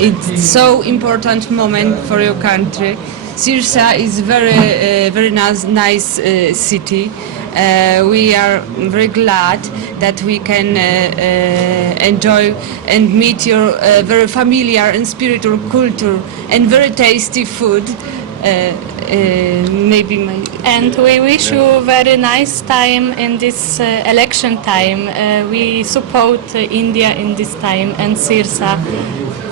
It's so important moment for your country. Sirsa is very nice city. We are very glad that we can enjoy and meet your very familiar and spiritual culture and very tasty food. Maybe my And we wish you very nice time in this election time. We support India in this time and Sirsa.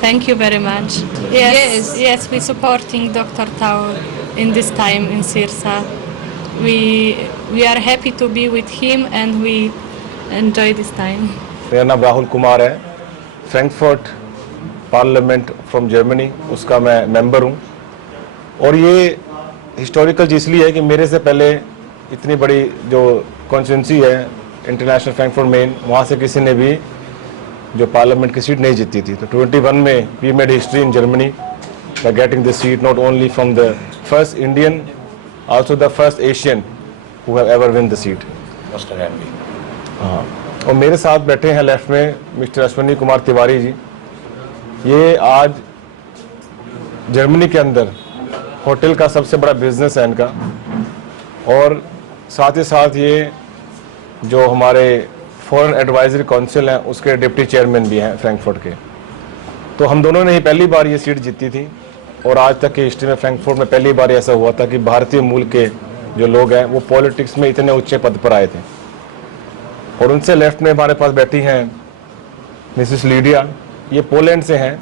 Thank you very much. Yes, we supporting Dr. Taur in this time in Sirsa. We are happy to be with him and we enjoy this time. मेरा नाम राहुल कुमार है, Frankfurt parliament from Germany, उसका मैं member हूँ। और ये historical इसलिए है कि मेरे से पहले इतनी बड़ी जो कॉन्स्टिट्यूंसी है इंटरनेशनल फ्रैंकफर्ट मेन, वहाँ से किसी ने भी जो पार्लियामेंट की सीट नहीं जीती थी। तो 21 में we made history in Germany by getting the seat, not only from the first Indian, also the first Asian who have ever win the seat. हाँ, और मेरे साथ बैठे हैं लेफ्ट में मिस्टर अश्विनी कुमार तिवारी जी। ये आज जर्मनी के अंदर होटल का सबसे बड़ा बिजनेस है इनका, और साथ ही साथ ये जो हमारे फॉरेन एडवाइजरी काउंसिल हैं उसके डिप्टी चेयरमैन भी हैं फ्रैंकफर्ट के। तो हम दोनों ने ही पहली बार ये सीट जीती थी, और आज तक की हिस्ट्री में फ्रैंकफर्ट में पहली बार ऐसा हुआ था कि भारतीय मूल के जो लोग हैं वो पॉलिटिक्स में इतने ऊंचे पद पर आए थे। और उनसे लेफ्ट में हमारे पास बैठी हैं मिसिस लीडिया, ये पोलैंड से हैं,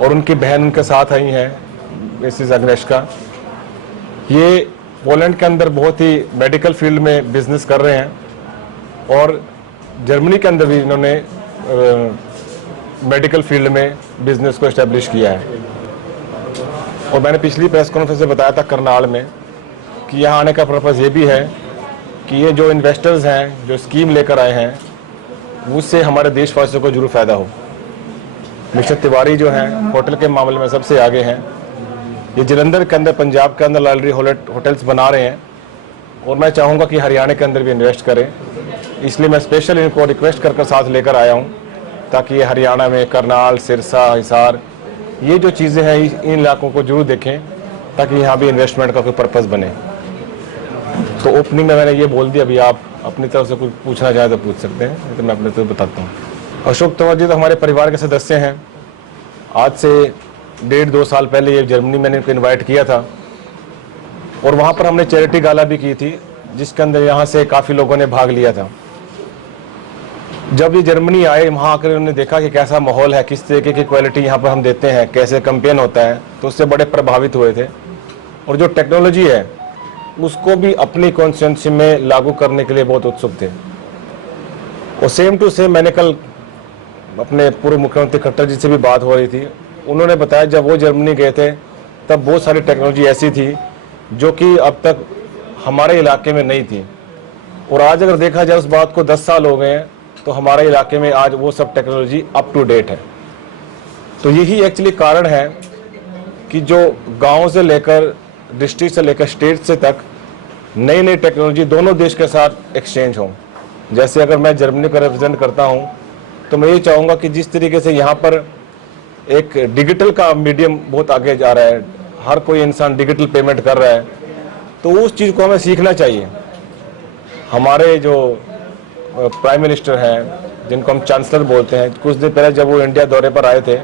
और उनकी बहन उनके साथ आई हैं मिसिस अग्नेशका। ये पोलैंड के अंदर बहुत ही मेडिकल फील्ड में बिजनेस कर रहे हैं, और जर्मनी के अंदर भी इन्होंने मेडिकल फील्ड में बिजनेस को एस्टेब्लिश किया है। और मैंने पिछली प्रेस कॉन्फ्रेंस में बताया था करनाल में कि यहाँ आने का पर्पज़ ये भी है कि ये जो इन्वेस्टर्स हैं जो स्कीम लेकर आए हैं उससे हमारे देशवासियों को जरूर फ़ायदा हो। मिस्टर तिवारी जो हैं होटल के मामले में सबसे आगे हैं। ये जलंधर के अंदर, पंजाब के अंदर ऑलरेडी होटल्स बना रहे हैं, और मैं चाहूँगा कि हरियाणा के अंदर भी इन्वेस्ट करें। इसलिए मैं स्पेशल इनको रिक्वेस्ट कर साथ लेकर आया हूँ, ताकि ये हरियाणा में करनाल, सिरसा, हिसार, ये जो चीज़ें हैं इन इलाकों को जरूर देखें, ताकि यहाँ भी इन्वेस्टमेंट का कोई पर्पज़ बने। तो ओपनिंग में मैंने ये बोल दिया, अभी आप अपनी तरफ से कुछ पूछना चाहें तो पूछ सकते हैं, नहीं तो मैं अपने तरफ बताता हूँ। अशोक तंवर जी तो हमारे परिवार के सदस्य हैं। आज से 1.5-2 साल पहले ये जर्मनी मैंने इनको इनवाइट किया था, और वहाँ पर हमने चैरिटी गाला भी की थी, जिसके अंदर यहाँ से काफ़ी लोगों ने भाग लिया था। जब ये जर्मनी आए, वहाँ आकर उन्होंने देखा कि कैसा माहौल है, किस तरीके की क्वालिटी यहाँ पर हम देते हैं, कैसे कैंपेन होता है, तो उससे बड़े प्रभावित हुए थे। और जो टेक्नोलॉजी है उसको भी अपनी कॉन्स्टिट्यूंसी में लागू करने के लिए बहुत उत्सुक थे। और सेम टू सेम मैंने कल अपने पूर्व मुख्यमंत्री खट्टर जी से भी बात हो रही थी। उन्होंने बताया जब वो जर्मनी गए थे तब बहुत सारी टेक्नोलॉजी ऐसी थी जो कि अब तक हमारे इलाके में नहीं थी, और आज अगर देखा जाए उस बात को 10 साल हो गए हैं, तो हमारे इलाके में आज वो सब टेक्नोलॉजी अप टू डेट है। तो यही एक्चुअली कारण है कि जो गाँव से लेकर डिस्ट्रिक्ट से लेकर स्टेट से तक नई नई टेक्नोलॉजी दोनों देश के साथ एक्सचेंज हो। जैसे अगर मैं जर्मनी को रिप्रेजेंट करता हूँ, तो मैं ये चाहूँगा कि जिस तरीके से यहाँ पर एक डिजिटल का मीडियम बहुत आगे जा रहा है, हर कोई इंसान डिजिटल पेमेंट कर रहा है, तो उस चीज़ को हमें सीखना चाहिए। हमारे जो प्राइम मिनिस्टर हैं, जिनको हम चांसलर बोलते हैं, कुछ दिन पहले जब वो इंडिया दौरे पर आए थे,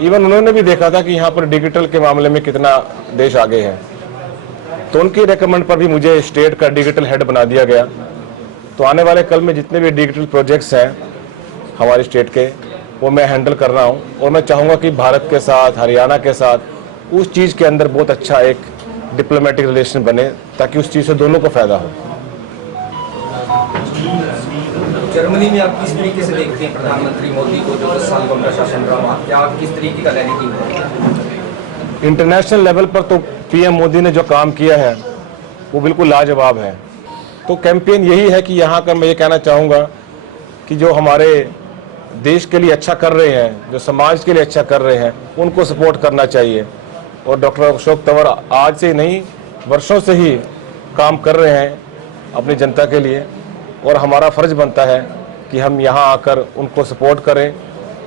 इवन उन्होंने भी देखा था कि यहाँ पर डिजिटल के मामले में कितना देश आगे है। तो उनकी रेकमेंड पर भी मुझे स्टेट का डिजिटल हेड बना दिया गया। तो आने वाले कल में जितने भी डिजिटल प्रोजेक्ट्स हैं हमारे स्टेट के, वो मैं हैंडल कर रहा हूँ, और मैं चाहूँगा कि भारत के साथ, हरियाणा के साथ उस चीज़ के अंदर बहुत अच्छा एक डिप्लोमेटिक रिलेशन बने, ताकि उस चीज़ से दोनों को फ़ायदा हो। जर्मनी में आप किस तरीके से देखते हैं प्रधानमंत्री मोदी को, जो 10 साल का उनका शासन रहा, क्या किस तरीके का नैरेटिव है? इंटरनेशनल लेवल पर तो पीएम मोदी ने जो काम किया है वो बिल्कुल लाजवाब है। तो कैंपेन यही है कि यहाँ का मैं ये कहना चाहूँगा कि जो हमारे देश के लिए अच्छा कर रहे हैं, जो समाज के लिए अच्छा कर रहे हैं, उनको सपोर्ट करना चाहिए। और डॉक्टर अशोक तंवर आज से नहीं, वर्षों से ही काम कर रहे हैं अपनी जनता के लिए, और हमारा फ़र्ज़ बनता है कि हम यहाँ आकर उनको सपोर्ट करें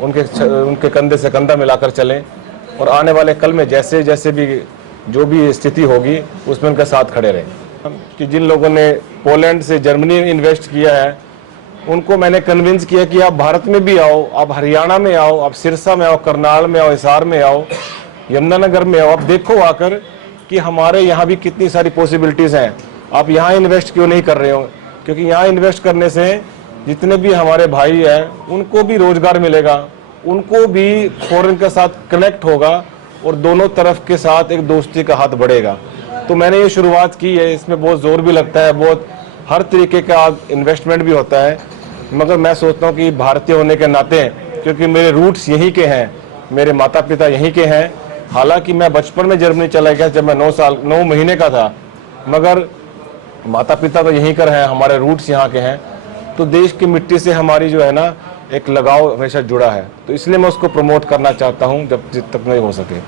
उनके कंधे से कंधा मिलाकर चलें और आने वाले कल में जैसे जैसे भी जो भी स्थिति होगी उसमें उनके साथ खड़े रहें। कि जिन लोगों ने पोलैंड से जर्मनी में इन्वेस्ट किया है उनको मैंने कन्विंस किया कि आप भारत में भी आओ, आप हरियाणा में आओ, आप सिरसा में आओ, करनाल में आओ, हिसार में आओ, यमुनानगर में आओ, आप देखो आकर कि हमारे यहाँ भी कितनी सारी पॉसिबिलिटीज़ हैं। आप यहाँ इन्वेस्ट क्यों नहीं कर रहे हो? क्योंकि यहाँ इन्वेस्ट करने से जितने भी हमारे भाई हैं उनको भी रोजगार मिलेगा, उनको भी फॉरेन के साथ कनेक्ट होगा और दोनों तरफ के साथ एक दोस्ती का हाथ बढ़ेगा। तो मैंने ये शुरुआत की है, इसमें बहुत ज़ोर भी लगता है, बहुत हर तरीके का इन्वेस्टमेंट भी होता है, मगर मैं सोचता हूँ कि भारतीय होने के नाते, क्योंकि मेरे रूट्स यहीं के हैं, मेरे माता पिता यहीं के हैं। हालांकि मैं बचपन में जर्मनी चला गया जब मैं 9 महीने का था, मगर माता पिता तो यहीं कर हैं, हमारे रूट्स यहाँ के हैं। तो देश की मिट्टी से हमारी जो है ना एक लगाव हमेशा जुड़ा है, तो इसलिए मैं उसको प्रमोट करना चाहता हूँ जब तक नहीं हो सके।